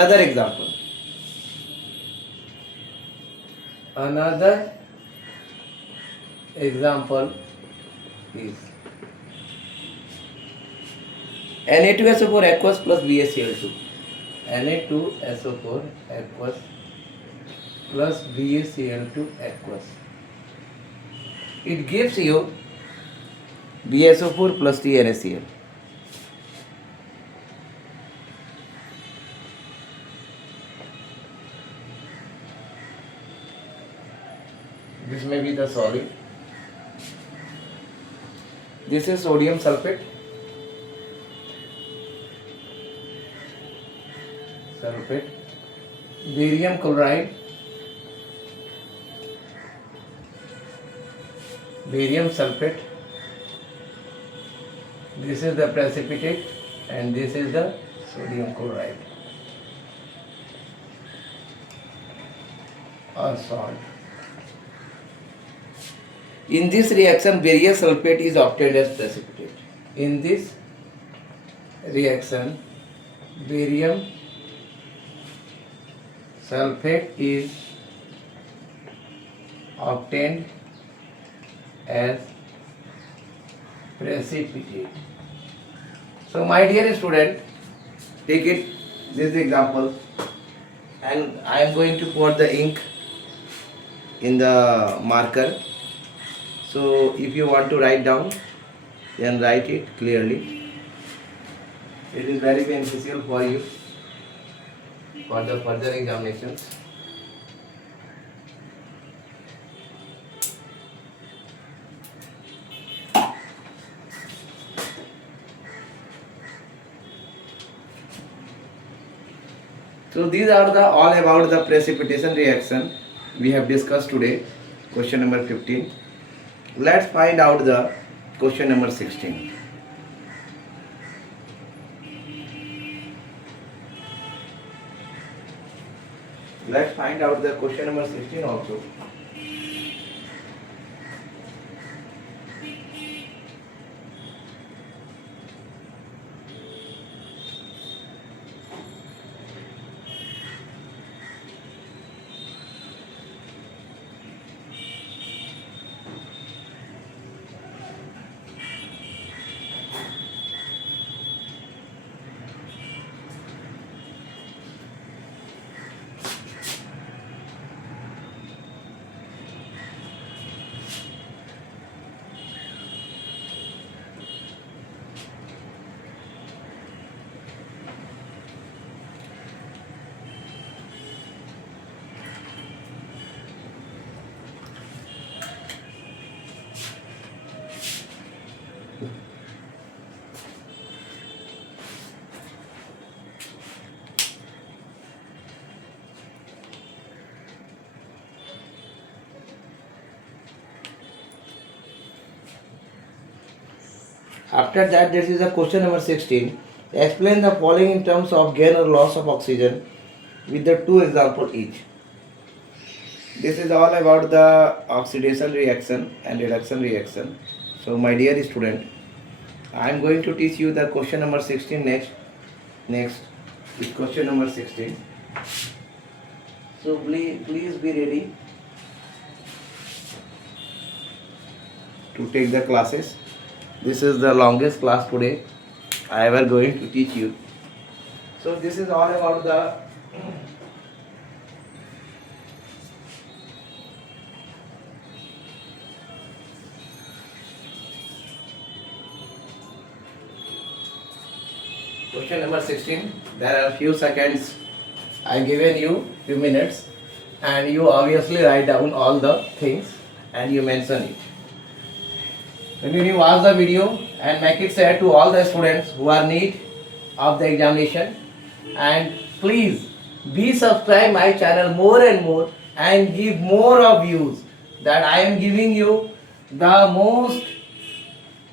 Another example. Another example is Na2SO4 aqueous plus BaCl2. Na2SO4 aqueous plus BaCl2 aqueous. It gives you BaSO4 plus TNaCl. This may be the solid. This is sodium sulfate. Barium chloride, barium sulfate. This is the precipitate and this is the sodium chloride or salt. In this reaction, barium sulfate is obtained as precipitate. In this reaction, barium sulfate is obtained as precipitate. So, my dear student, take it this example, and I am going to pour the ink in the marker. So, if you want to write down, then write it clearly. It is very beneficial for you for the further examinations. So these are the all about the precipitation reaction we have discussed today. Question number 15. Let's find out the question number 16. Let's find out the question number 16 also. After that, this is a question number 16. Explain the following in terms of gain or loss of oxygen with the two examples each. This is all about the oxidation reaction and reduction reaction. So my dear student, I am going to teach you the question number 16 next. Next is question number 16. So please be ready to take the classes. This is the longest class today I ever going to teach you. So this is all about the question number 16. There are few seconds I given you, few minutes, and you obviously write down all the things and you mention it. When you watch the video and make it share to all the students who are in need of the examination, and please be subscribe my channel more and more and give more of views that I am giving you the most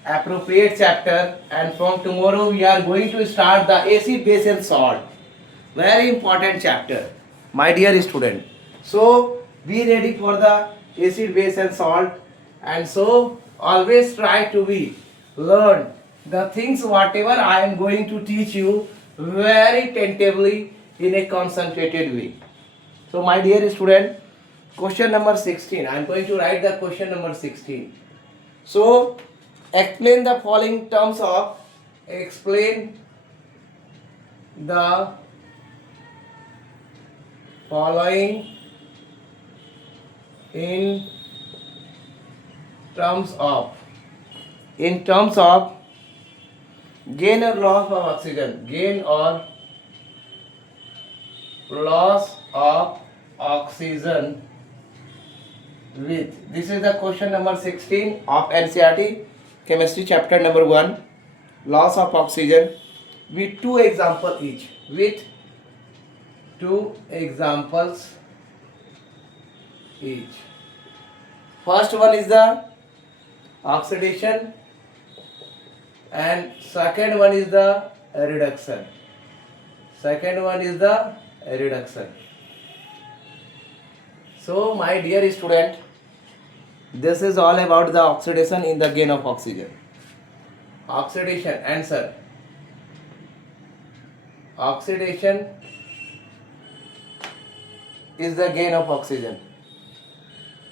appropriate chapter, and from tomorrow we are going to start the acid base and salt, very important chapter my dear student. So be ready for the acid base and salt, and so always try to be learn the things whatever I am going to teach you very tentatively in a concentrated way. So my dear student, question number 16. I am going to write the question number 16. So explain the following terms of explain the following in terms of gain or loss of oxygen, gain or loss of oxygen with. This is the question number 16 of NCERT chemistry chapter number 1, loss of oxygen, with two examples each, with two examples each. First one is the oxidation and second one is the reduction. Second one is the reduction. So my dear student, this is all about the oxidation in the gain of oxygen. Oxidation, answer. Oxidation is the gain of oxygen.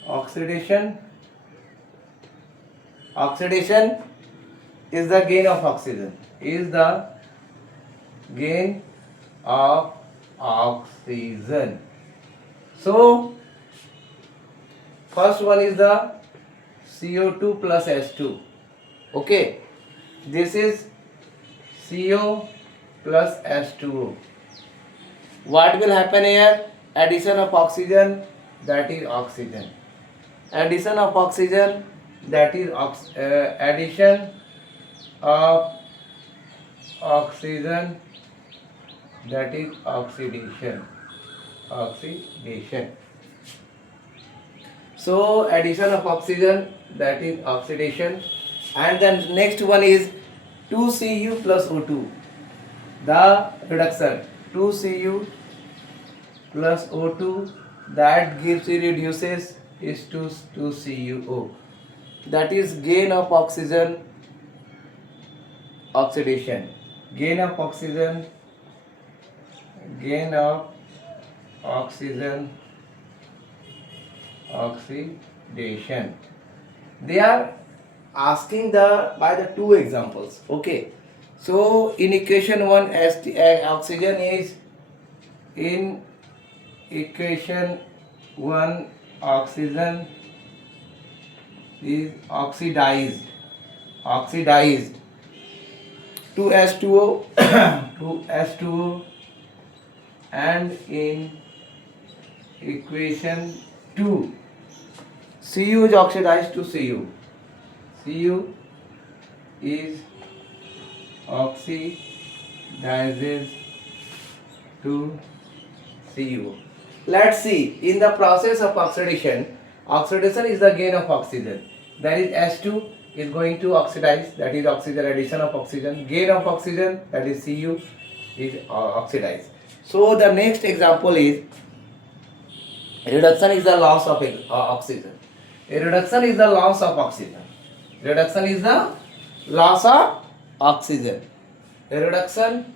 Oxidation is the gain of oxygen. Is the gain of oxygen. So first one is the CO2 plus H2. Okay, this is CO plus H2O. What will happen here? Addition of oxygen, that is oxygen. Addition of oxygen, that is addition of oxygen, that is oxidation. So addition of oxygen, that is oxidation. And then next one is 2Cu plus O2, the reduction. 2Cu plus O2, that gives reduces is to CuO. That is gain of oxygen, oxidation. Gain of oxygen, oxidation. They are asking by the two examples. Okay, so in equation 1 oxygen is in equation 1 oxygen is oxidized to H2O and in equation 2 Cu is oxidized to Cu is oxidizes to CuO. Let's see, in the process of oxidation is the gain of oxygen. That is H2 is going to oxidize, that is oxygen, addition of oxygen. Gain of oxygen, that is Cu is oxidized. So the next example is reduction is the loss of oxygen. A reduction is the loss of oxygen. Reduction is the loss of oxygen. A reduction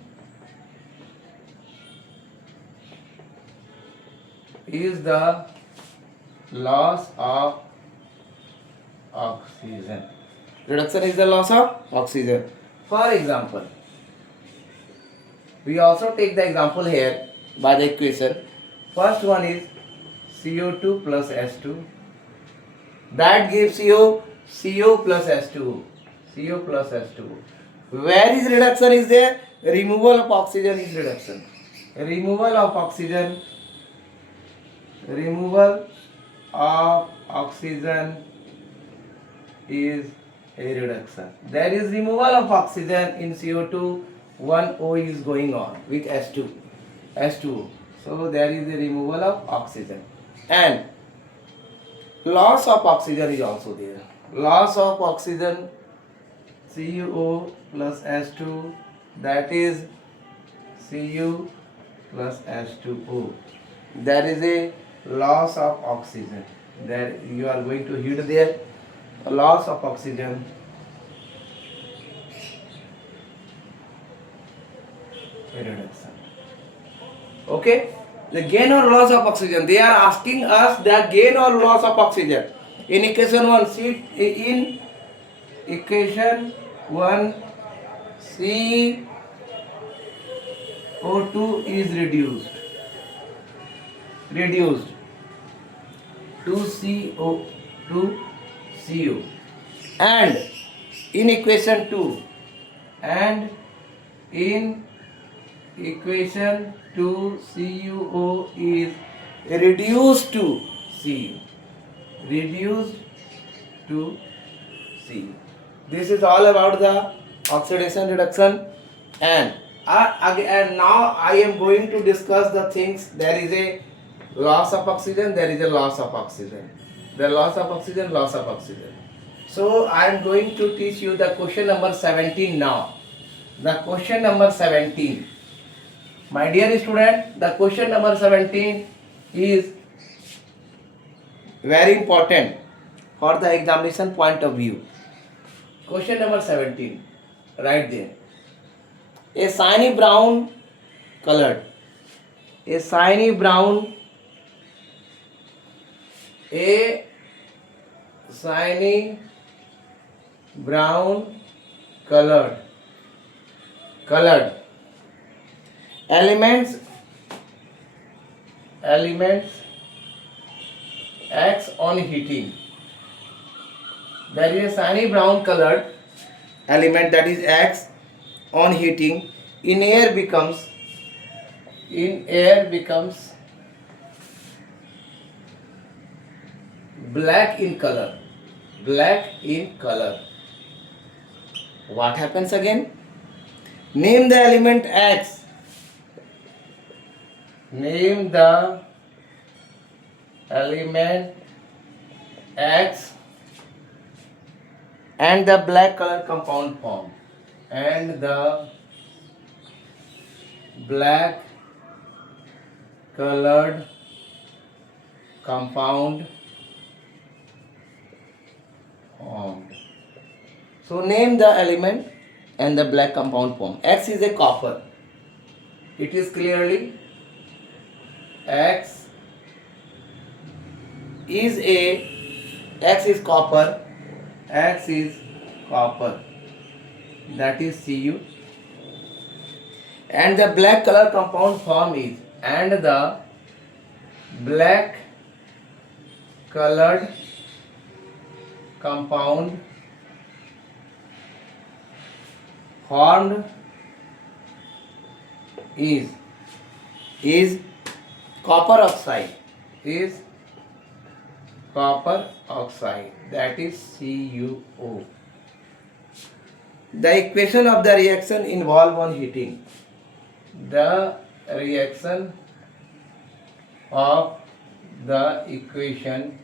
is the loss of oxygen. Reduction is the loss of oxygen. For example, we also take the example here by the equation. First one is CO2 plus H2. That gives you CO plus H2O. CO plus H2O. Where is reduction is there? Removal of oxygen is reduction. Removal of oxygen is a reduction. There is removal of oxygen in CO2, one O is going on with H2O. So there is a removal of oxygen. And loss of oxygen is also there. Loss of oxygen, CuO plus H2, that is Cu plus H2O. There is a loss of oxygen. There you are going to hit there. A loss of oxygen, a reduction. Okay, the gain or loss of oxygen. They are asking us the gain or loss of oxygen. In equation 1, see, in equation 1, CO2 is reduced to CO, and in equation 2, and in equation 2, CuO is reduced to Cu, reduced to Cu. This is all about the oxidation reduction, and and now I am going to discuss the things. There is a loss of oxygen, there is a loss of oxygen, the loss of oxygen, loss of oxygen. So I am going to teach you the question number 17 now. The question number 17. My dear student, the question number 17 is very important for the examination point of view. Question number 17, right there. A shiny brown colored, a shiny brown, a shiny brown colored elements acts on heating. There is a shiny brown colored element that is acts on heating. In air becomes black in color. What happens again? Name the element X. Name the element X and the black color compound form. And the black colored compound formed. So name the element and the black compound form. X is a copper. It is clearly X is copper. X is copper. That is Cu. And the black color compound form is, and the black colored compound formed is copper oxide, that is CuO. The equation of the reaction involved on heating. The reaction of the equation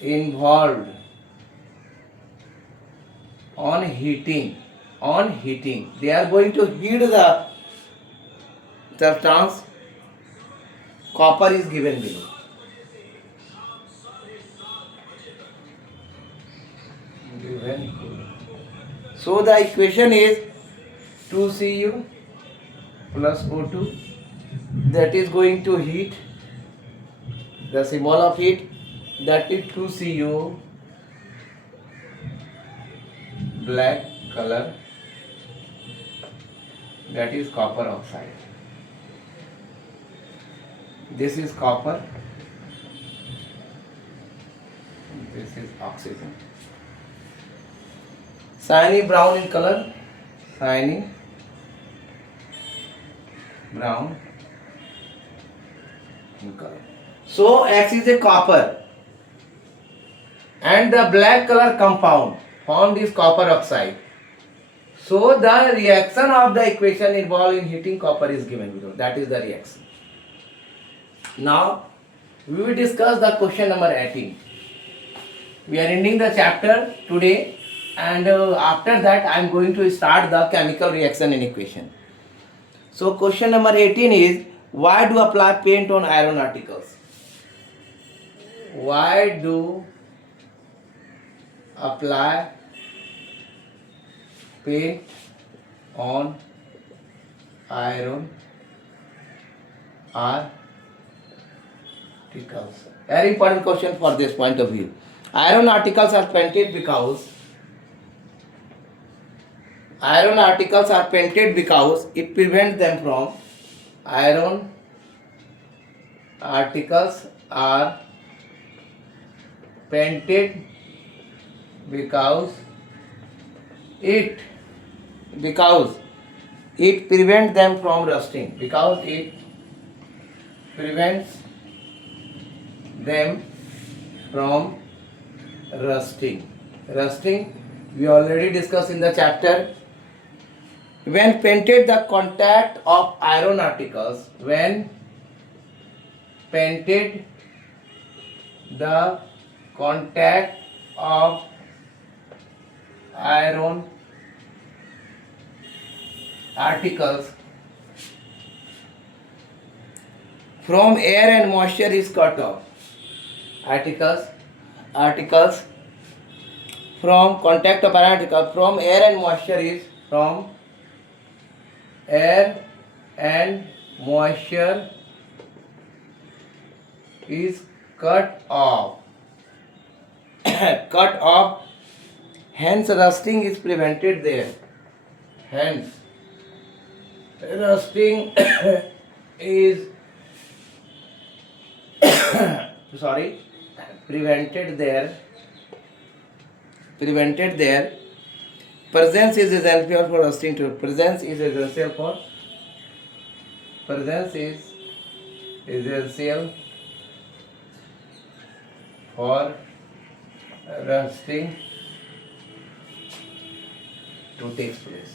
involved on heating. They are going to heat the substance. Copper is given below. So the equation is 2Cu plus O2, that is going to heat. The symbol of heat, that is 2Cu, black color, that is copper oxide. This is copper, this is oxygen. Shiny brown in color, shiny brown in color. So X is a copper and the black color compound formed is copper oxide. So the reaction of the equation involved in heating copper is given below. That is the reaction. Now we will discuss the question number 18. We are ending the chapter today, and after that I am going to start the chemical reaction in equation. So question number 18 is, why do apply paint on iron articles? Why do apply paint on iron articles. Very important question for this point of view. Iron articles are painted because it prevents them from iron articles are painted because it prevents them from rusting, because it prevents them from rusting. Rusting we already discussed in the chapter. When painted, the contact of iron articles, when painted, the contact of iron articles from air and moisture is cut off. Articles from contact of iron articles from air and moisture is from air and moisture is cut off. Cut off. Hence rusting is prevented there. Hence rusting is prevented there. Presence is essential for rusting to. Presence is essential for rusting to take place.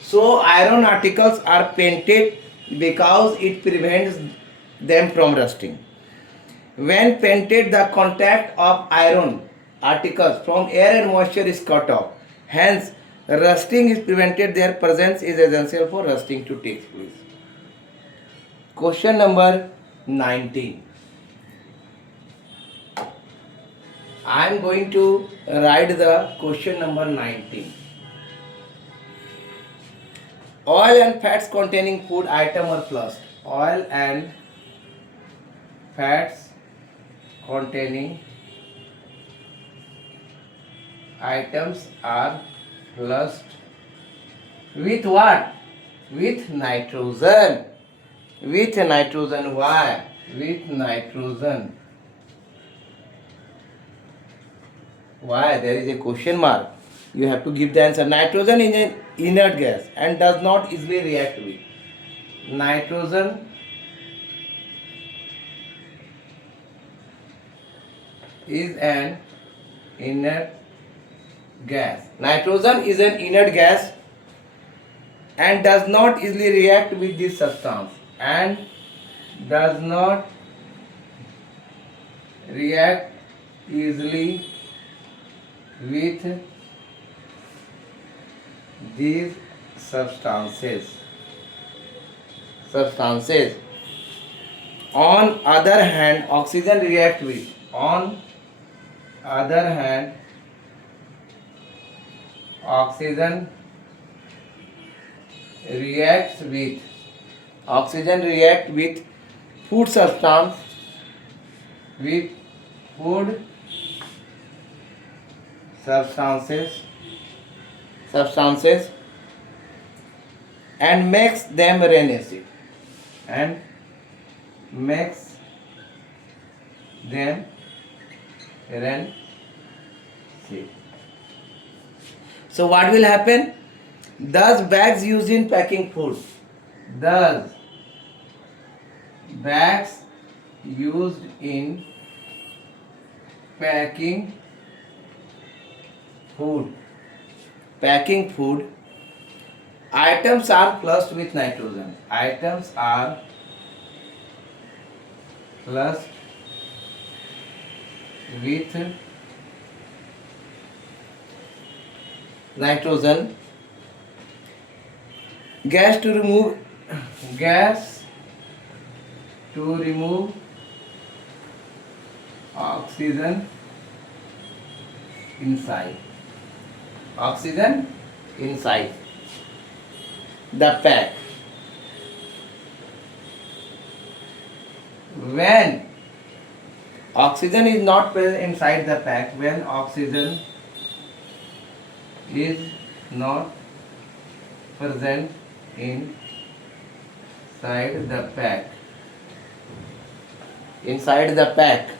So iron articles are painted because it prevents them from rusting. When painted, the contact of iron articles from air and moisture is cut off. Hence, rusting is prevented. Their presence is essential for rusting to take place. Question number 19. I am going to write the question number 19. Oil and fats containing food item are flushed. Oil and fats containing items are flushed with what? With nitrogen. With nitrogen. Why? With nitrogen. Why? There is a question mark. You have to give the answer. Nitrogen is an inert gas and does not easily react with. Nitrogen is an inert gas. Nitrogen is an inert gas and does not easily react with this substance. And does not react easily with these substances. On other hand, oxygen react with. On other hand, oxygen reacts with food substance, with food substances and makes them rain acid. So what will happen? Thus bags used in packing food. Packing food. Items are flushed with nitrogen. Gas to remove oxygen inside. inside the pack. When oxygen is not present inside the pack, when oxygen is not present inside the pack,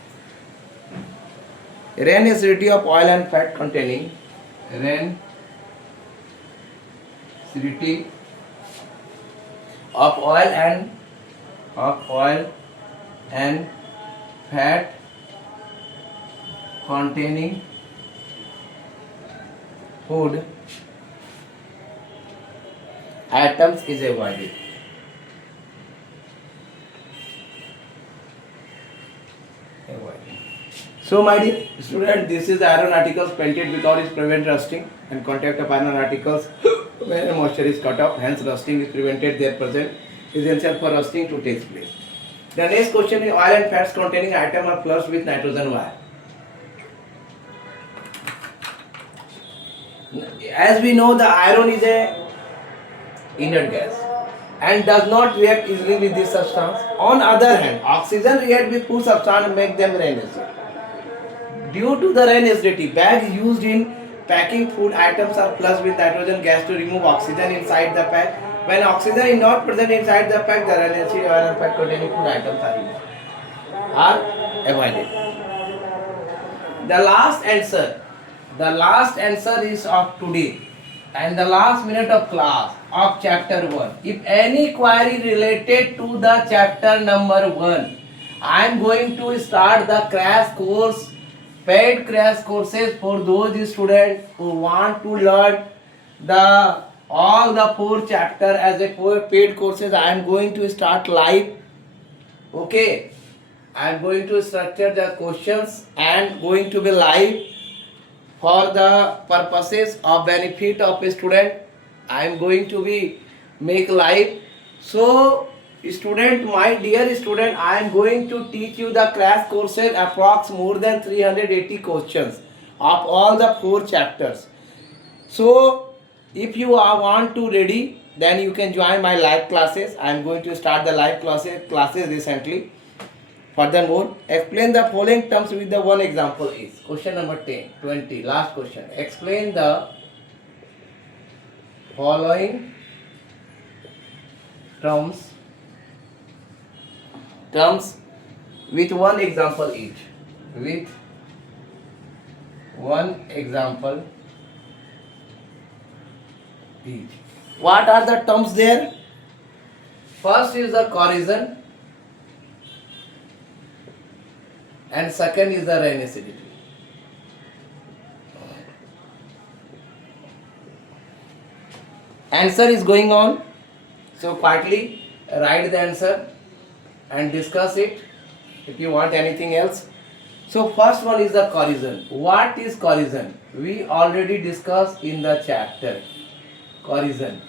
Ran acidity of oil and fat containing Ran acidity of oil and fat containing food atoms is avoided. So my dear student, this is iron articles painted because it prevents rusting and contact of iron articles when moisture is cut off, hence rusting is prevented. Their present is essential for rusting to take place. The next question is, oil and fats containing atom are flushed with nitrogen. Why? As we know, the iron is a inert gas and does not react easily with this substance. On other hand, oxygen react with food substance and make them Ran acid. Due to the Ran acidity, bags used in packing food items are flushed with nitrogen gas to remove oxygen inside the pack. When oxygen is not present inside the pack, the Ran acid oil and fat containing food items are avoided. The last answer is of today and the last minute of class of chapter 1. If any query related to the chapter number 1, I am going to start the crash course, paid crash courses for those students who want to learn all the 4 chapter as a paid courses. I am going to start live. Okay, I am going to structure the questions and going to be live for the purposes of benefit of a student. I am going to be make live. So student, my dear student, I am going to teach you the crash courses approx more than 380 questions of all the 4 chapters. So if you want to ready, then you can join my live classes. I am going to start the live classes recently. Furthermore, explain the following terms with the one example is question number 20, last question. Explain the following terms with one example each. With one example each. What are the terms there? First is the corrosion and second is the Ran acidity. Answer is going on, so quietly write the answer and discuss it if you want anything else. So first one is the corrosion. What is corrosion? We already discussed in the chapter. Corrosion.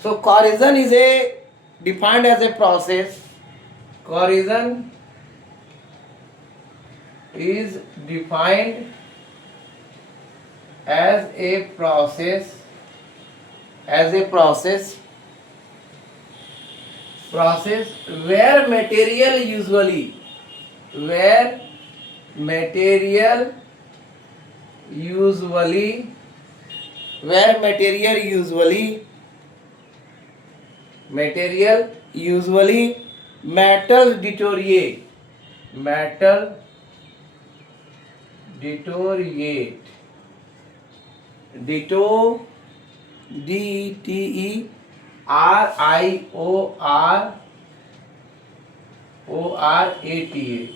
So corrosion is defined as a process. Corrosion is defined as a process where material usually metal deteriorate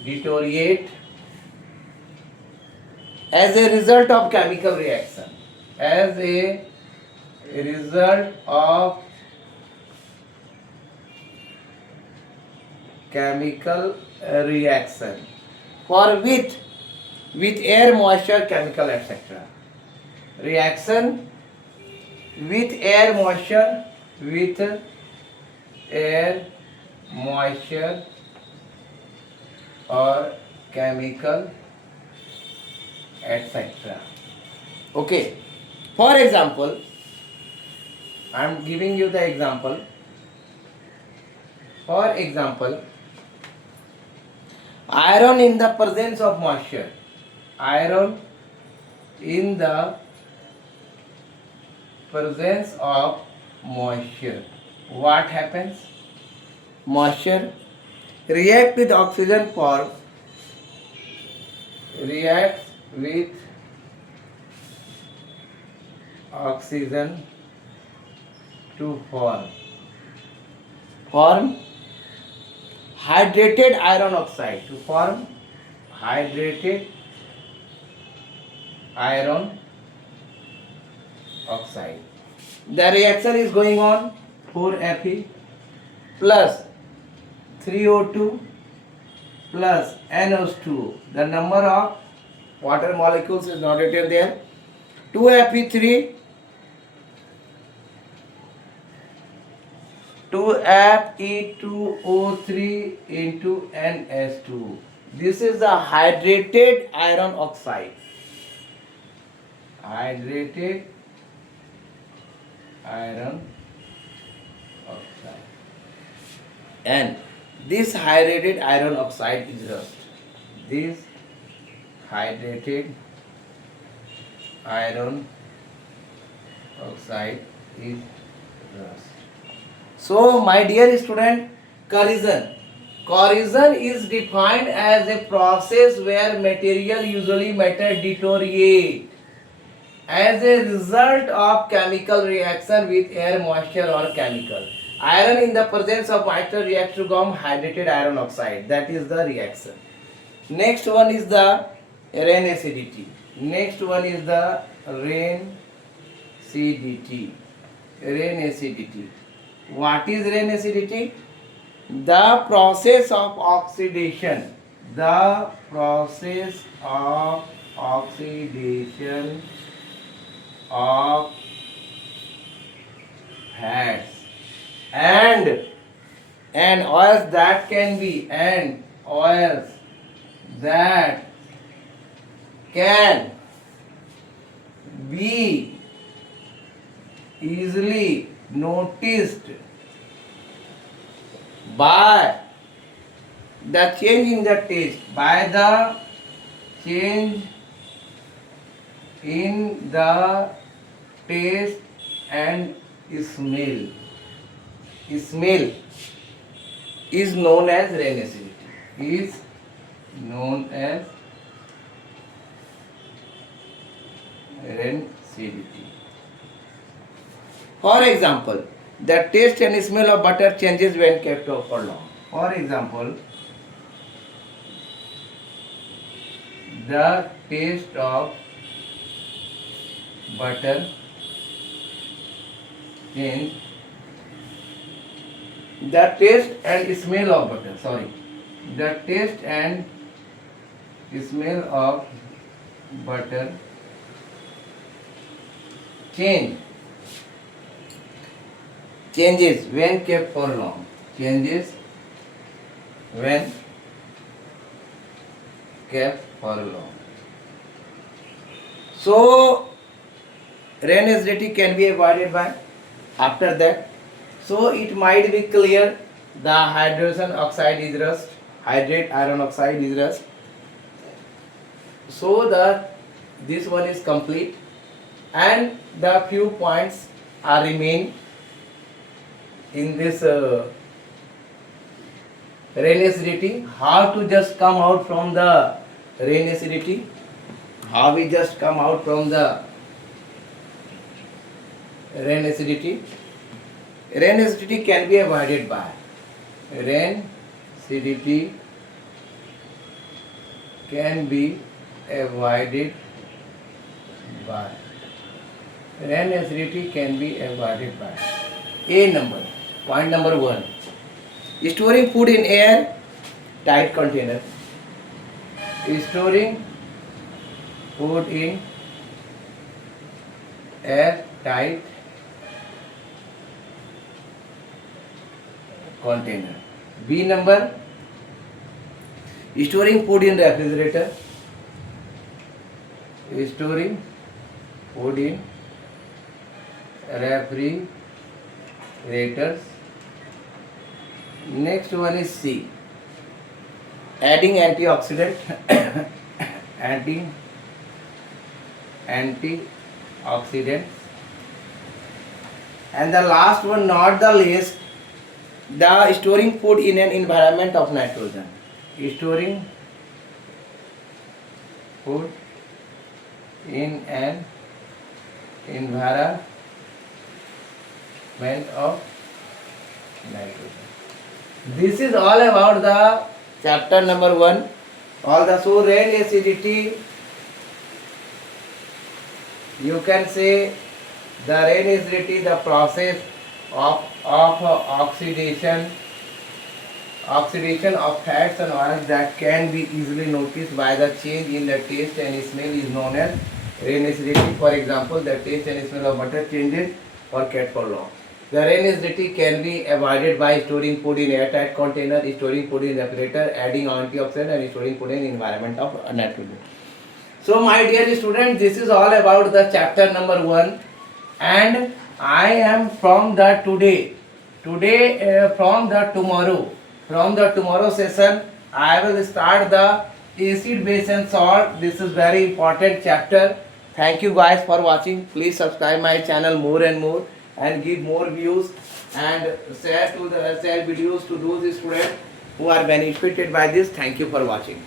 deteriorate as a result of chemical reaction. For with air, moisture, chemical, etc. Reaction with air, moisture, or chemical, etc. Okay. For example, I am giving you the example. For example, iron in the presence of moisture. Iron in the presence of moisture. What happens? Moisture react with oxygen for reacts with oxygen to form hydrated iron oxide, to form hydrated iron oxide. The reaction is going on. 4Fe plus 3O2 plus NO2. The number of water molecules is not written there. 2Fe3, 2Fe2O3 into NS2. This is the hydrated iron oxide. Hydrated iron oxide. And this hydrated iron oxide is rust. This hydrated iron oxide is rust. So, my dear student, corrosion. Corrosion is defined as a process where material, usually metal, deteriorate as a result of chemical reaction with air, moisture or chemical. Iron in the presence of moisture reacts to form hydrated iron oxide. That is the reaction. Next one is the rain acidity. Next one is the rain acidity. Rain acidity. What is rain acidity? The process of oxidation. The process of oxidation of fats and oils that can be easily noticed by the change in the taste, by the change in the taste and smell. Smell is known as rain acidity. Is known as rain acidity. For example, the taste and smell of butter changes when kept for long. For example, the taste of butter change. The taste and smell of butter. The taste and smell of butter changes when kept for long. Changes when kept for long. So, rain acidity can be avoided by after that. So, it might be clear the hydrogen oxide is rust, hydrate iron oxide is rust. So, this one is complete and the few points are remain in this rain acidity. How to just come out from the rain acidity? How we just come out from the rain acidity? Rain acidity can be avoided by rain acidity can be avoided by rain acidity can be avoided by point number 1, storing food in air tight container. Storing food in air tight container. B number, Storing food in refrigerator. Storing food in refrigerators. Next one is C. Adding antioxidant. Adding antioxidants. And the last one, not the least, the storing food in an environment of nitrogen. Storing food in an environment of nitrogen. This is all about the chapter number 1. All the so rain acidity, you can say the rain acidity, the process of oxidation of fats and oils that can be easily noticed by the change in the taste and smell is known as rain acidity. For example, the taste and smell of butter changes for cat for long. The rain acidity can be avoided by storing food in airtight container, storing food in refrigerator, adding antioxidant and storing food in environment of nitrogen. So my dear students, this is all about the chapter number 1, and I am from the today from the tomorrow session I will start the acid, base and salt. This is very important chapter. Thank you guys for watching. Please subscribe my channel more and more and give more views and share videos to those students who are benefited by this. Thank you for watching.